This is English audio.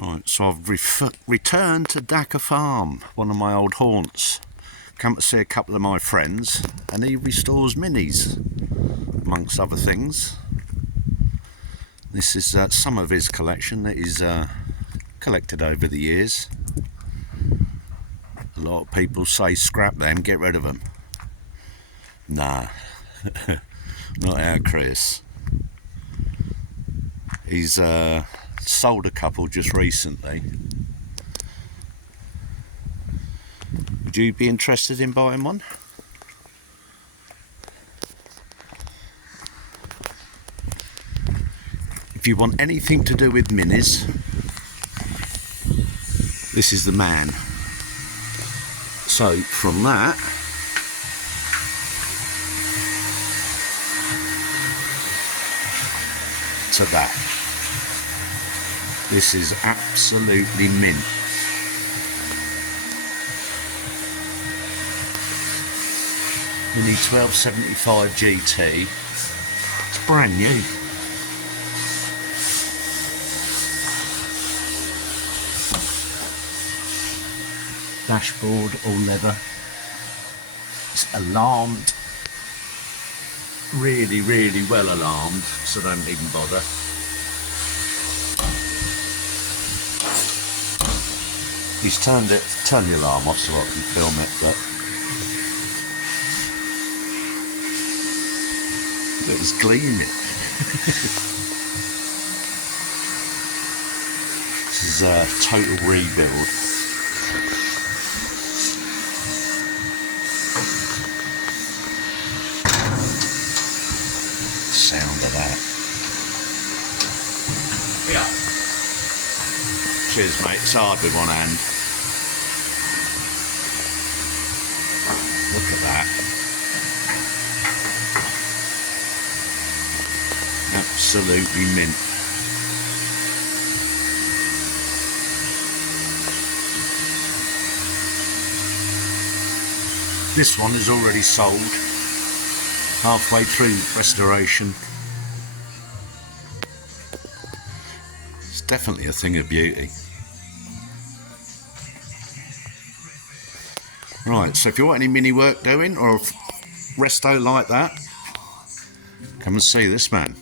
Right, so I've returned to Dakar Farm, one of my old haunts. Come to see a couple of my friends, and he restores minis, amongst other things. This is some of his collection that he's collected over the years. A lot of people say scrap them, get rid of them. Nah, not our Chris. He's sold a couple just recently. Would you be interested in buying one? If you want anything to do with minis, this is the man. So from that to that, this is absolutely mint. Mini 1275 GT. It's brand new. Dashboard all leather. It's alarmed, really well alarmed, so don't even bother. He's turned the alarm off so I can film it, but it's gleaming. This is a total rebuild. Sound of that. Yeah. Cheers, mate. It's hard with one hand. Look at that. Absolutely mint. This one is already sold. Halfway through restoration. It's definitely a thing of beauty. Right, so if you want any mini work doing or a resto like that, come and see this man.